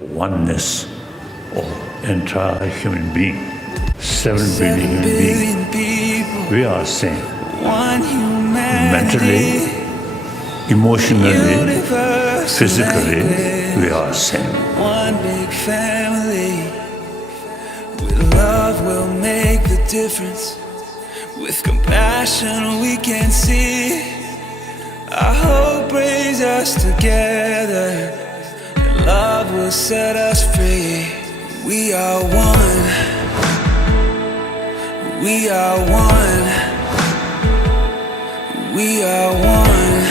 oneness of entire human being. 7 billion human beings. We are same. One humanity. Mentally, emotionally, physically, we are same. One big family. With love we'll make the difference. With compassion we can see. Our hope brings us together, and love will set us free. We are one. We are one. We are one.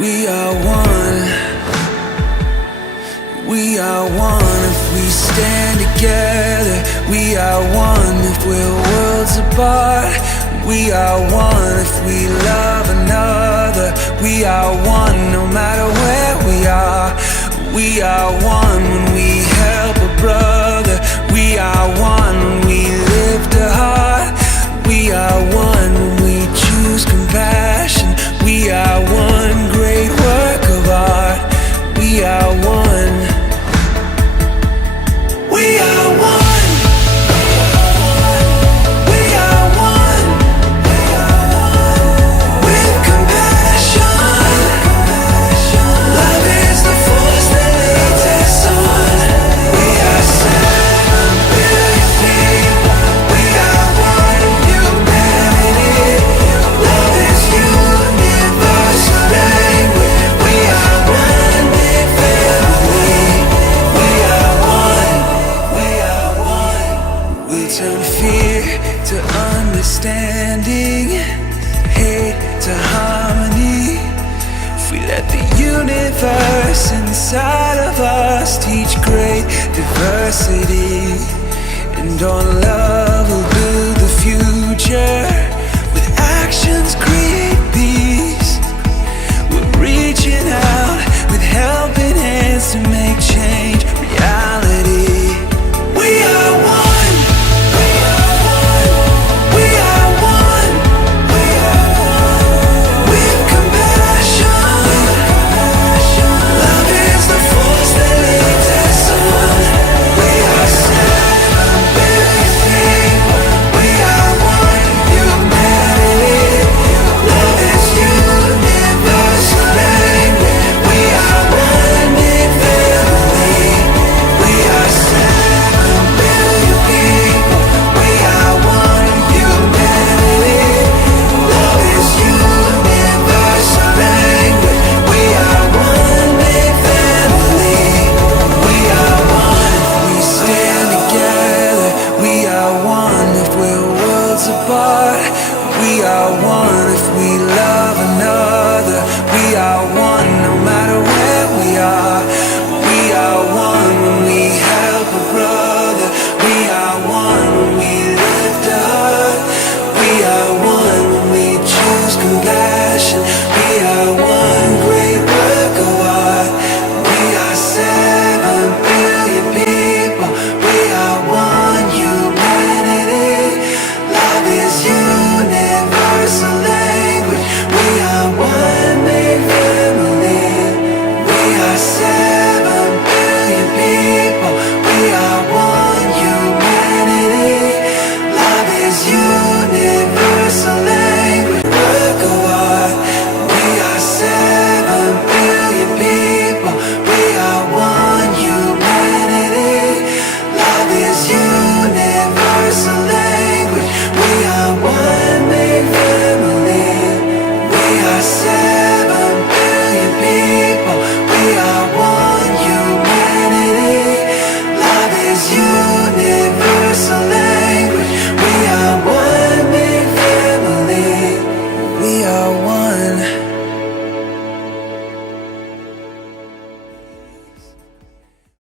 We are one. We are one if we stand together. We are one if we're worlds apart. We are one if we love another. We are one no matter where we are. We are one when we help a brother. We are one when we lift a heart. We are one when we choose compassion. We are one great work of art. We are one. We are one. We are one. With compassion. Love is the force that leads us on. We are 7 billion people. We are one humanity. Love is universal language. We are one big family. We are one. We are one. We turn fear to understanding, hate to harmony. If we let the universe inside of us teach great diversity, and on love